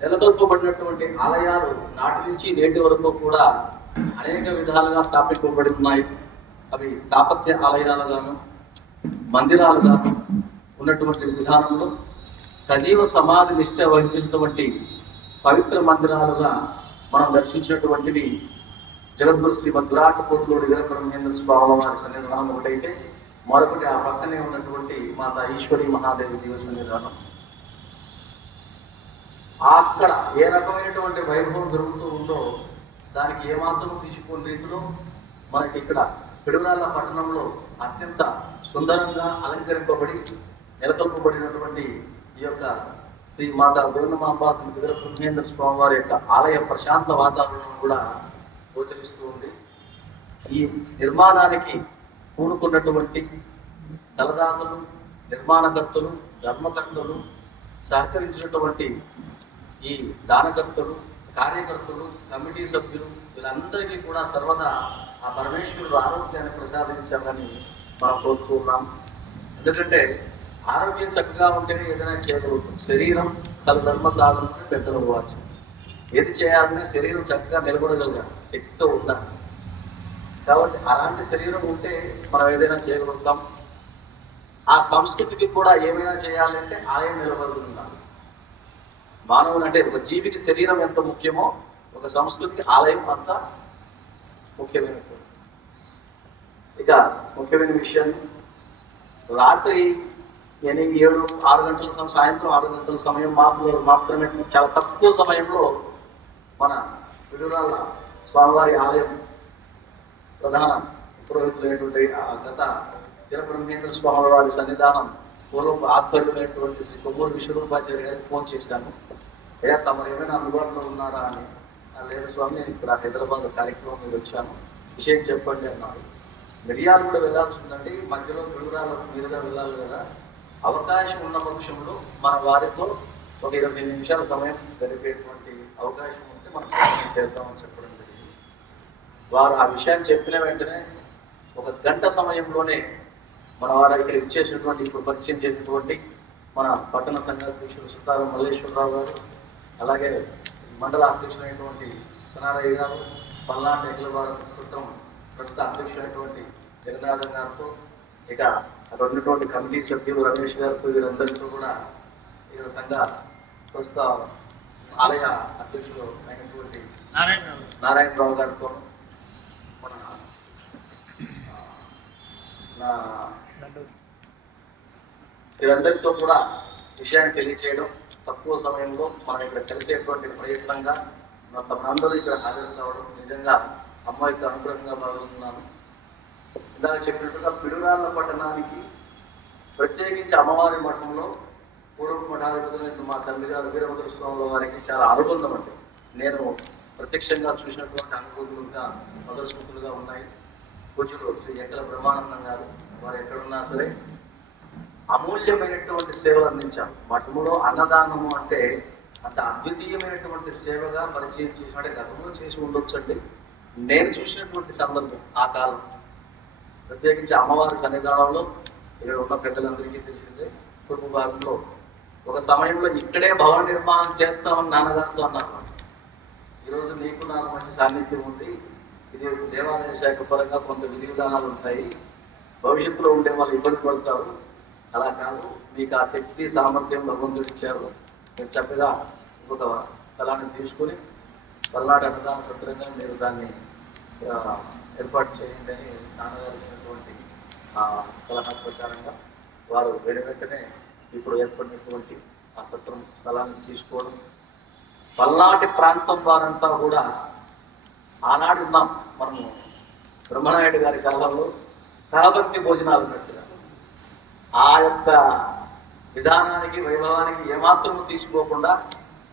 నెలకొల్పబడినటువంటి ఆలయాలు నాటి నుంచి నేటి వరకు కూడా అనేక విధాలుగా స్థాపింపబడి ఉన్నాయి. అవి స్థాపత్య ఆలయాలుగాను మందిరాలుగాను ఉన్నటువంటి విధానంలో సజీవ సమాధి నిష్ట వహించినటువంటి పవిత్ర మందిరాలుగా మనం దర్శించినటువంటివి జగద్గురు శ్రీ విరాట్ పోతులోడి వీరబ్రహ్మేంద్ర స్వామి వారి సన్నిధానం ఒకటైతే మరొకటి ఆ పక్కనే ఉన్నటువంటి మాత ఈశ్వరి మహాదేవి దేవ సన్నిధానం అక్కడ ఏ రకమైనటువంటి వైభవం జరుగుతూ ఉందో దానికి ఏమాత్రం తీసుకోని రీతిలో మనకి ఇక్కడ పిడుగురాళ్ళ పట్టణంలో అత్యంత సుందరంగా అలంకరింపబడి నెలకొల్పబడినటువంటి ఈ యొక్క శ్రీ మాతా వీరమాంబా దగ్గర పుణ్యేంద్ర స్వామి వారి యొక్క ఆలయ ప్రశాంత వాతావరణం కూడా గోచరిస్తూ ఉంది. ఈ నిర్మాణానికి కూడుకున్నటువంటి స్థలదాతలు నిర్మాణకర్తలు ధర్మకర్తలు సహకరించినటువంటి ఈ దానకర్తలు కార్యకర్తలు కమిటీ సభ్యులు వీళ్ళందరికీ కూడా సర్వదా ఆ పరమేశ్వరుడు ఆరోగ్యాన్ని ప్రసాదించాలని మనం కోరుకుంటున్నాం. ఎందుకంటే ఆరోగ్యం చక్కగా ఉంటేనే ఏదైనా చేయగలుగుతాం. శరీరం తన ధర్మ సాధన పెద్దలు వాచ్ ఏది చేయాలంటే శరీరం చక్కగా నిలబడగలగాలి శక్తితో ఉండాలి. కాబట్టి అలాంటి శరీరం ఉంటే మనం ఏదైనా చేయగలుగుతాం. ఆ సంస్కృతికి కూడా ఏమైనా చేయాలంటే ఆలయం నిలబడుతుండాలి. మానవుడు అంటే ఒక జీవికి శరీరం ఎంత ముఖ్యమో ఒక సంస్కృతికి ఆలయం అంత ముఖ్యమైన ఇక ముఖ్యమైన విషయం రాత్రి ఎనిమిది ఏడు ఆరు గంటల సమయం సాయంత్రం ఆరు గంటల సమయం మాత్రం మాత్రమే చాలా తక్కువ సమయంలో మన విడుదల స్వామివారి ఆలయం ప్రధాన పురోహితులైనటువంటి ఆ గత వీరబ్రహ్మేంద్ర స్వామి వారి సన్నిధానం పూర్వం ఆధ్వర్యమైనటువంటి శ్రీ కొమ్మూరు విశ్వరూపాచార్య గారికి ఫోన్ చేశాను. అయ్యా తమరు ఏమైనా అందుబాటులో ఉన్నారా అని? "ఆ, లేదు స్వామి నేను ఇక్కడ హైదరాబాద్ కార్యక్రమం మీద వచ్చాను. విషయం చెప్పండి అన్నారు. మిరియాలు కూడా వెళ్ళాల్సి ఉందండి. మధ్యలో పిడుగురాల మీరుగా వెళ్ళాలి కదా. అవకాశం ఉన్న పక్షంలో మన వారితో ఒక ఇరవై నిమిషాల సమయం గడిపేటువంటి అవకాశం ఉంటే మనం చేద్దామని చెప్పడం జరిగింది. వారు ఆ విషయాన్ని చెప్పిన వెంటనే ఒక గంట సమయంలోనే మన వాడు ఇక్కడ ఇచ్చేసినటువంటి ఇప్పుడు పరిచయం చేసినటువంటి మన పట్టణ సంఘాధ్యక్షుడు సుతారం మల్లేశ్వరరావు గారు అలాగే మండల అధ్యక్షుడైనటువంటి సనారయ్య గారు పల్నాటి అఖిల భారత సంస్కృతం ప్రస్తుత అధ్యక్షుడైనటువంటి జగన్నాథం గారితో ఇక అక్కడ ఉన్నటువంటి కమిటీ సభ్యులు రమేష్ గారితో వీరందరితో కూడా ఈ సంఘ ప్రస్తుత ఆలయ అధ్యక్షులు అయినటువంటి నారాయణరావు గారితో మన వీరందరితో కూడా విషయాన్ని తెలియచేయడం తక్కువ సమయంలో మనం ఇక్కడ కలిసేటువంటి ప్రయత్నంగా మన తమనందరూ ఇక్కడ హాజరు కావడం నిజంగా అమ్మాయికి అనుగ్రహంగా భావిస్తున్నాను. ఇందాక చెప్పినట్టుగా పిడురాళ్ళ పట్టణానికి ప్రత్యేకించి అమ్మవారి మఠంలో పూర్వ మఠాధిపతులైన మా తండ్రి గారు వీరభద్ర స్వాముల వారికి చాలా అనుబంధం అండి. నేను ప్రత్యక్షంగా చూసినటువంటి అనుభూతులుగా మదస్మృతులుగా ఉన్నాయి. పూజలు శ్రీ ఎక్కల బ్రహ్మానందం గారు వారు ఎక్కడున్నా సరే అమూల్యమైనటువంటి సేవలు అందించాం. మఠములో అన్నదానము అంటే అంత అద్వితీయమైనటువంటి సేవగా పరిచయం చేసిన గతంలో చేసి ఉండొచ్చండి. నేను చూసినటువంటి సందర్భం ఆ కాలం. ప్రత్యేకించి అమ్మవారి సన్నిధానంలో ఇక్కడ ఉన్న పెద్దలందరికీ తెలిసిందే తూర్పు భాగంలో ఒక సమయంలో ఇక్కడే భవన నిర్మాణం చేస్తామని నాన్నగారితో అన్నారు. ఈరోజు నీకు నాకు మంచి సాన్నిధ్యం ఉంది. ఇది దేవాలయ శాఖ పరంగా కొంత విధి విధానాలు ఉంటాయి. భవిష్యత్తులో ఉండే వాళ్ళు ఇబ్బంది పడతారు. అలా కాదు. మీకు ఆ శక్తి సామర్థ్యం భగవంతుడు ఇచ్చారు. మీరు చక్కగా ఇంకొక స్థలాన్ని తీసుకుని పల్లాడు అన్నదాన సత్రంగా మీరు దాన్ని ఏర్పాటు చేయండి అని నాన్నగారు ఇచ్చినటువంటి ఆ, సలహా ప్రకారంగా వారు వెను వెంటనే ఇప్పుడు ఏర్పడినటువంటి ఆ సత్రం స్థలాన్ని తీసుకోవడం. పల్నాటి ప్రాంతం వారంతా కూడా ఆనాడున్నాం మనము. బ్రహ్మనాయుడు గారి కాలంలో సహభక్తి భోజనాలు పెట్టడం. ఆ యొక్క విధానానికి వైభవానికి ఏమాత్రము తీసుకోకుండా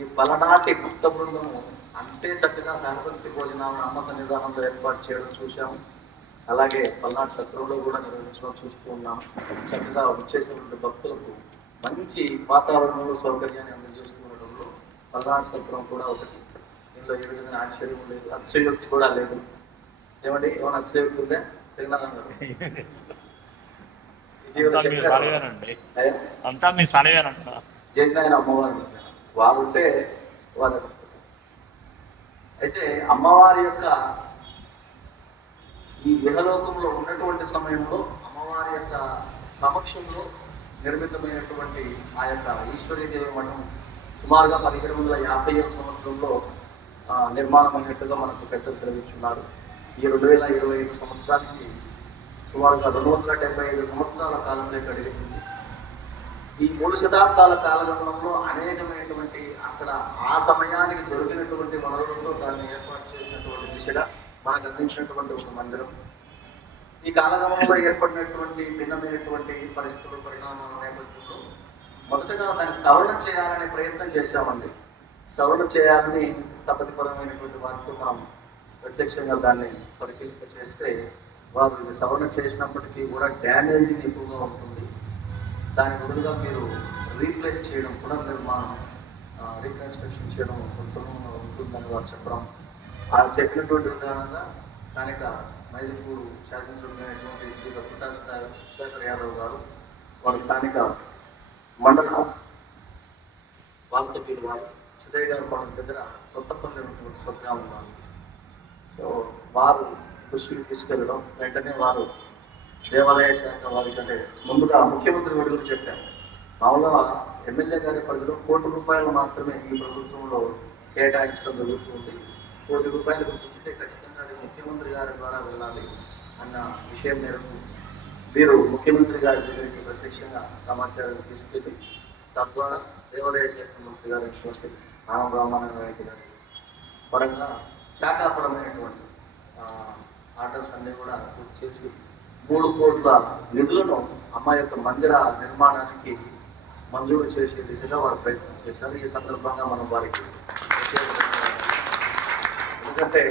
ఈ పలనాటి భక్త బృందము అంతే చక్కగా సహపత్తి భోజనాలను అమ్మ సన్నిధానంలో ఏర్పాటు చేయడం చూశాము. అలాగే పల్నాడు సత్రంలో కూడా నిర్వహించడం చూస్తూ ఉన్నాం. చక్కగా వచ్చేసినటువంటి భక్తులకు మంచి వాతావరణంలో సౌకర్యాన్ని అందజేస్తూ ఉండడంలో పల్నాడు సత్రం కూడా ఒకటి. దీనిలో ఏ విధంగా ఆశ్చర్యం లేదు అతిశయోక్తి కూడా లేదు. ఏమండి? ఏమైనా అతిశయోక్తి ఉందా? అంతా మీ సలవేనండి సలవేనంట చేసిన ఆయన అమ్మవారు వారు ఉంటే వాళ్ళు అయితే అమ్మవారి యొక్క ఈ ఇహలోకంలో ఉన్నటువంటి సమయంలో అమ్మవారి యొక్క సమక్షంలో నిర్మితమైనటువంటి ఆ యొక్క ఈశ్వరీదేవి మఠం సుమారుగా పదిహేడు వందల యాభై ఏడు సంవత్సరంలో నిర్మాణమైనట్టుగా మనకు పెద్ద సెలవిస్తున్నారు ఈ రెండు వేల ఇరవై ఐదు సంవత్సరానికి సుమారుగా రెండు వందల డెబ్బై ఐదు సంవత్సరాల కాలంలో గడిపింది ఈ మూడు శతాబ్దాల కాలగమనంలో అనేకమైనటువంటి అక్కడ ఆ సమయానికి దొరికినటువంటి వనరులతో దాన్ని ఏర్పాటు చేసినటువంటి దిశగా మనకు అందించినటువంటి ఒక మందిరం. ఈ కాలగమనంలో ఏర్పడినటువంటి భిన్నమైనటువంటి పరిస్థితులు పరిణామాల నేపథ్యంలో మొదటగా దాన్ని సవరణ చేయాలనే ప్రయత్నం చేశామండి. సవరణ చేయాలని స్థపతిపరమైనటువంటి వారితో మనం ప్రత్యక్షంగా దాన్ని పరిశీలింప చేస్తే వారు ఇది సవరణ చేసినప్పటికీ కూడా డ్యామేజింగ్ ఎక్కువగా ఉంటుంది. దాని బదులుగా మీరు రీప్లేస్ చేయడం పునర్నిర్మాణం రీకన్స్ట్రక్షన్ చేయడం ఉత్తమంగా ఉంటుందని వారు చెప్పడం. ఆ చెప్పినటువంటి విధానంగా స్థానిక మైదుపూరు శాసనసభ్యులైనటువంటి శ్రీ పుట్టా సుధాకర్ యాదవ్ గారు వారు స్థానిక మండల వాస్తవ్యులు వారు. సుధయ్ గారు వాళ్ళ దగ్గర కొత్త పొందినటువంటి స్వగ్రామం వారు. సో వారు దృష్టికి తీసుకెళ్ళడం వెంటనే వారు దేవాలయ శాఖ వారికి అంటే ముందుగా ముఖ్యమంత్రి విడుదల చెప్పారు. మామూలుగా ఎమ్మెల్యే గారి పరిధిలో కోటి రూపాయలు మాత్రమే ఈ ప్రభుత్వంలో కేటాయించడం జరుగుతుంది. కోటి రూపాయలు గుర్తించితే ఖచ్చితంగా అది ముఖ్యమంత్రి గారి ద్వారా వెళ్ళాలి అన్న విషయం మేరకు వీరు ముఖ్యమంత్రి గారి దగ్గరికి ప్రత్యక్షంగా సమాచారాన్ని తీసుకెళ్ళి తద్వారా దేవాలయ శాఖ మంత్రి గారు అయినటువంటి రామారాయణ గారి పరంగా శాఖాపరమైనటువంటి ఆర్డర్స్ అన్నీ కూడా పూర్తి చేసి మూడు కోట్ల నిధులను అమ్మాయి యొక్క మందిర నిర్మాణానికి మంజూరు చేసే దిశగా వారు ప్రయత్నం చేశారు. ఈ సందర్భంగా మనం వారికి ఎందుకంటే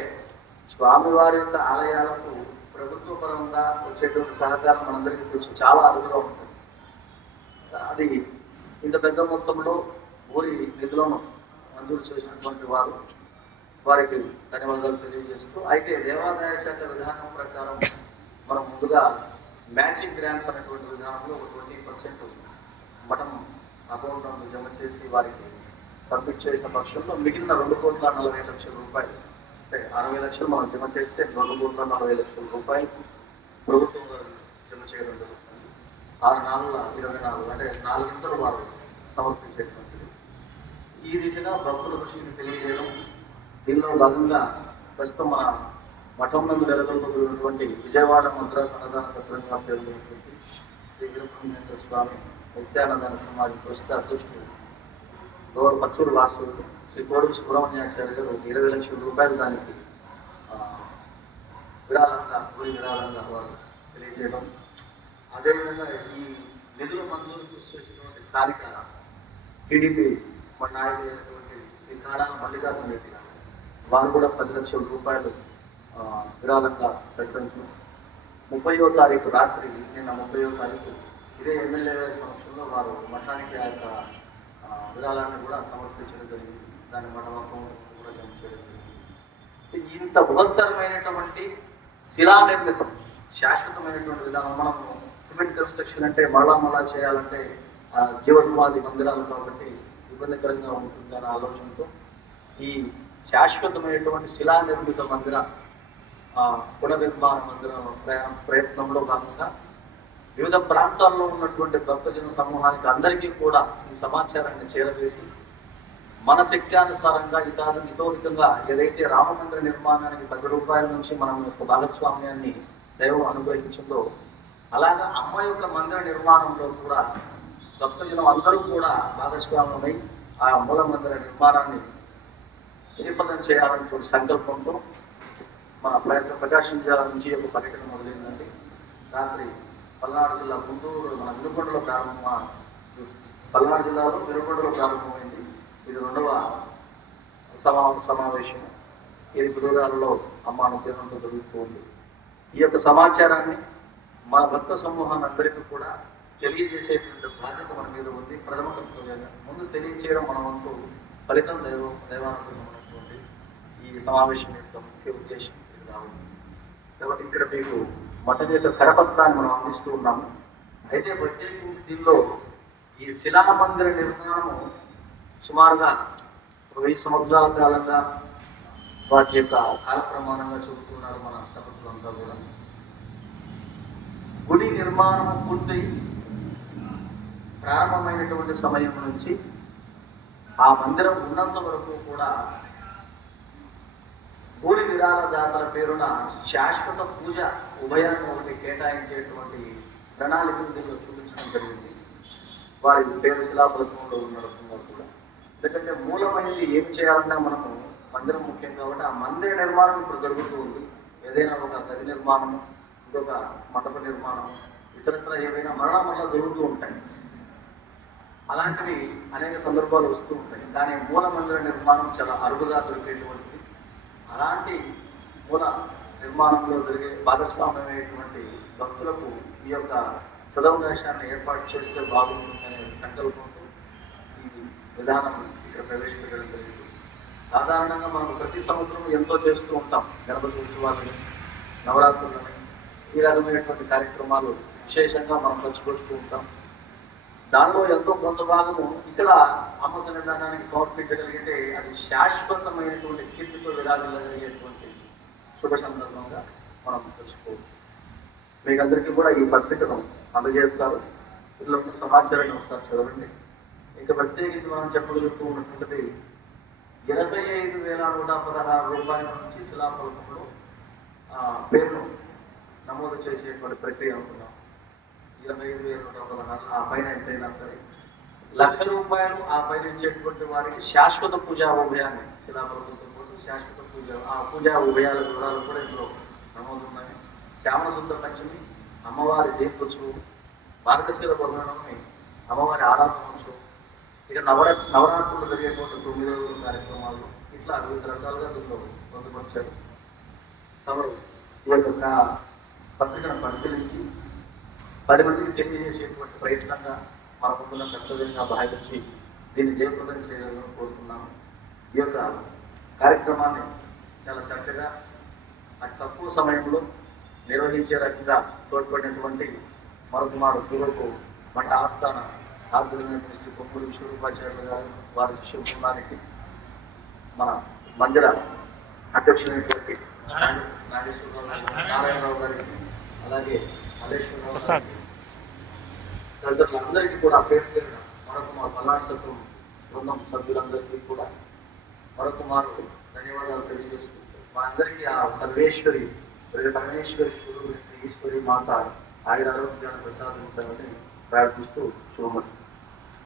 స్వామివారి యొక్క ఆలయాలకు ప్రభుత్వ పరంగా వచ్చేటువంటి సహకారం మనందరికీ తెలుసు. చాలా అరుదుగా ఉంటుంది. అది ఇంత పెద్ద మొత్తంలో ఊరి నిధులను మంజూరు చేసినటువంటి వారు వారికి ధన్యవాదాలు తెలియజేస్తూ అయితే దేవాదాయ శాఖ విధానం ప్రకారం మనం ముందుగా మ్యాచింగ్ గ్రాంట్స్ అనేటువంటి విధానంలో ఒక ట్వంటీ పర్సెంట్ మఠం అకౌంట్ జమ చేసి వారికి సబ్మిట్ చేసిన పక్షంలో మిగిలిన రెండు కోట్ల నలభై లక్షల రూపాయలు అంటే అరవై లక్షలు మనం జమ చేస్తే రెండు కోట్ల నలభై లక్షల రూపాయలు ప్రభుత్వం వారు జమ చేయడం జరుగుతుంది. ఆరు నాలుగుల ఇరవై నాలుగు అంటే నాలుగింతలు వారు సమర్పించేటువంటిది. ఈ దిశగా భక్తుల కృషిని తెలియజేయడం దీనిలో భాగంగా ప్రస్తుతం మన మఠం నందు నెలకొల్పబడినటువంటి విజయవాడ మద్రాసు అన్నదాన పత్రంగా పేర్కొన్నటువంటి శ్రీ వీరబ్రహ్మేంద్ర స్వామి నిత్యానందాన సమాజం ప్రస్తుత అధ్యక్షుడు గౌరవ పచ్చూరు వాసు శ్రీ కోడుకు సుబ్రహ్మణ్యాచార్య గారు ఒక ఇరవై లక్షల రూపాయలు దానికి విరాళంగా గురి విరాళంగా వారు తెలియజేయడం. అదేవిధంగా ఈ నిధుల మంజూరు చేసినటువంటి స్థానిక టీడీపీ మన నాయకుడు అయినటువంటి శ్రీ కాడా మల్లికార్జున రెడ్డి వారు కూడా పది లక్షల రూపాయలు విరాళంగా ప్రకటించడం ముప్పయో తారీఖు రాత్రి నిన్న ముప్పయో తారీఖు ఇదే ఎమ్మెల్యే సమక్షంలో వారు మఠానికి ఆ యొక్క విరాళాన్ని కూడా సమర్పించడం జరిగింది. దాని మఠం అకౌంట్ కూడా జమ చేయడం జరిగింది. ఇంత బృహత్తరమైనటువంటి శిలా నిర్మితం శాశ్వతమైనటువంటి విధానం మనం సిమెంట్ కన్స్ట్రక్షన్ అంటే మళ్ళా మళ్ళా చేయాలంటే జీవ సమాధి మందిరాలు కాబట్టి ఇబ్బందికరంగా ఉంటుంది అనే ఆలోచనతో ఈ శాశ్వతమైనటువంటి శిలా నిర్మిత మందిర పునర్నిర్మాణ మందిర ప్రయాణ ప్రయత్నంలో భాగంగా వివిధ ప్రాంతాల్లో ఉన్నటువంటి భక్తజన సమూహానికి అందరికీ కూడా ఈ సమాచారాన్ని చేరవేసి మన శక్త్యానుసారంగా ఇతాదు నితోరితంగా ఏదైతే రామ మందిర నిర్మాణానికి పది రూపాయల నుంచి మనం యొక్క భాగస్వామ్యాన్ని దైవం అనుగ్రహించిందో అలాగా అమ్మ యొక్క మందిర నిర్మాణంలో కూడా భక్తజనం అందరూ కూడా భాగస్వామ్యమై ఆ మూల మందిర నిర్మాణాన్ని జయప్రదం చేయాలనే సంకల్పంతో మన ప్రయత్నం ప్రకాశం జిల్లా నుంచి ఒక పర్యటన మొదలైందండి. రాత్రి పల్నాడు జిల్లా గుంటూరు మన వినుకొండలో ప్రారంభమా? పల్నాడు జిల్లాలో వినుకొండలో ప్రారంభమైంది. ఇది రెండవ సమా సమావేశం. ఇది గురుగాలలో అమ్మాను అనుగ్రహంతో జరుగుతూ ఉంది. ఈ యొక్క సమాచారాన్ని మన భక్త సమూహాన్ని అందరికీ కూడా తెలియజేసేటువంటి బాధ్యత మన మీద ఉంది. ప్రథమ కర్తవ్యంగా ముందు తెలియచేయడం మన వంతు ఫలితం దైవ దైవానుగ్రహం. సమావేశం యొక్క ముఖ్య ఉద్దేశం ఇది కాబట్టి ఇక్కడ మీకు మఠం యొక్క కరపత్రాన్ని మనం అందిస్తూ ఉన్నాము. అయితే ప్రత్యేకించి దీనిలో ఈ శిలా మందిర నిర్మాణము సుమారుగా వెయ్యి సంవత్సరాల కాలంగా వాటి యొక్క కాల ప్రమాణంగా చెబుతున్నారు మన స్థపతులంతా కూడా. గుడి నిర్మాణం పూర్తి ప్రారంభమైనటువంటి సమయం నుంచి ఆ మందిరం ఉన్నంత వరకు కూడా ఊరి విరాళ దాతల పేరున శాశ్వత పూజ ఉభయాన్ని ఒకటి కేటాయించేటువంటి ప్రణాళికను దీనిలో చూపించడం జరిగింది. వారి పేరు శిలాఫలకంలో నడుపుతున్నారు కూడా. ఎందుకంటే మూలమైనది ఏం చేయాలన్నా మనము మందిరం ముఖ్యం కాబట్టి ఆ మందిర నిర్మాణం ఇప్పుడు జరుగుతూ ఉంది. ఏదైనా ఒక గది నిర్మాణం ఇంకొక మండప నిర్మాణం ఇతరత్ర ఏవైనా మరణ మరణ జరుగుతూ ఉంటాయి. అలాంటివి అనేక సందర్భాలు వస్తూ ఉంటాయి. కానీ మూల మందిర నిర్మాణం చాలా అరుదుగా దొరికేటువంటి అలాంటి మూల నిర్మాణంలో జరిగే భాగస్వామ్యమైనటువంటి భక్తులకు ఈ యొక్క సదవకాశాన్ని ఏర్పాటు చేస్తే బాగుంటుందనే సంకల్పంతో ఈ విధానం ఇక్కడ ప్రవేశపెట్టడం జరిగింది. సాధారణంగా మనం ప్రతి సంవత్సరం ఎంతో చేస్తూ ఉంటాం. గణపతి ఉత్సవాలని నవరాత్రులని ఈ రకమైనటువంటి కార్యక్రమాలు విశేషంగా మనం పంచుకొస్తూ ఉంటాం. దానిలో ఎంతో కొంత భాగము ఇక్కడ అమ్మ సన్నిధానానికి సమర్పించగలిగితే అది శాశ్వతమైనటువంటి కీర్తితో విరాజిల్లగలిగేటువంటి శుభ సందర్భంగా మనం తెలుసుకోవచ్చు. మీకు అందరికీ కూడా ఈ పత్రికను అందజేస్తారు. ఇందులో ఉన్న సమాచారాన్ని ఒకసారి చదవండి. ఇంకా ప్రత్యేకించి మనం చెప్పగలుగుతూ ఉన్నటువంటిది ఇరవై ఐదు వేల నూట పదహారు రూపాయల నుంచి శిలాఫలకంలో ఆ, పేర్లు నమోదు చేసేటువంటి ప్రక్రియ అనుకున్నాం ఇరవై ఐదు వేల నూట పదహారు ఆ పైన ఎంతైనా సరే. లక్ష రూపాయలు ఆ పైన ఇచ్చేటువంటి వారికి శాశ్వత పూజా ఉభయాన్ని శిలాఫలకంతో పాటు శాశ్వత పూజ ఆ పూజా ఉభయాల వివరాలు కూడా ఇందులో నమోదు ఉన్నాయి శ్రావణ శుద్ధ పంచమి అమ్మవారి జయంతోత్సవం భారతశీల పౌర్ణమి అమ్మవారి ఆరాధనోత్సవం ఇక నవర నవరాత్రులు జరిగేటువంటి తొమ్మిది రోజుల కార్యక్రమాలు ఇట్లా వివిధ రకాలుగా దీనిలో పొందుపరిచారు. తమరు ఈ యొక్క పత్రికను పరిశీలించి పది మందికి తెలియజేసేటువంటి ప్రయత్నంగా మన ముందున్న కర్తవ్యంగా భావించి దీన్ని జయప్రదం చేయాలని కోరుతున్నాము. ఈ యొక్క కార్యక్రమాన్ని చాలా చక్కగా అతి తక్కువ సమయంలో నిర్వహించే రకంగా తోడ్పడినటువంటి మరొక మారు పూర్వపు మఠ ఆస్థాన ఆధ్వర్యంలో శ్రీ పొమ్మూరి విశ్వరూపాచార్యులు గారు వారి శిష్య బృందానికి మన మందిర అధ్యక్షులైనటువంటి నాగేశ్వరరావు గారికి, నారాయణరావు గారికి అలాగే ప్రసాద్. గారికి తదితరులందరికీ కూడా పేరు పేరున మరొక మా పల్నాడు బృందం సభ్యులందరికీ కూడా మరొక మారు ధన్యవాదాలు తెలియజేస్తూ మా అందరికీ ఆ సర్వేశ్వరి పరమేశ్వరి గురువు శ్రీ ఈశ్వరి మాత ఆయుర ఆరోగ్యాన్ని ప్రసాదించాలని ప్రార్థిస్తూ శుభమస్తు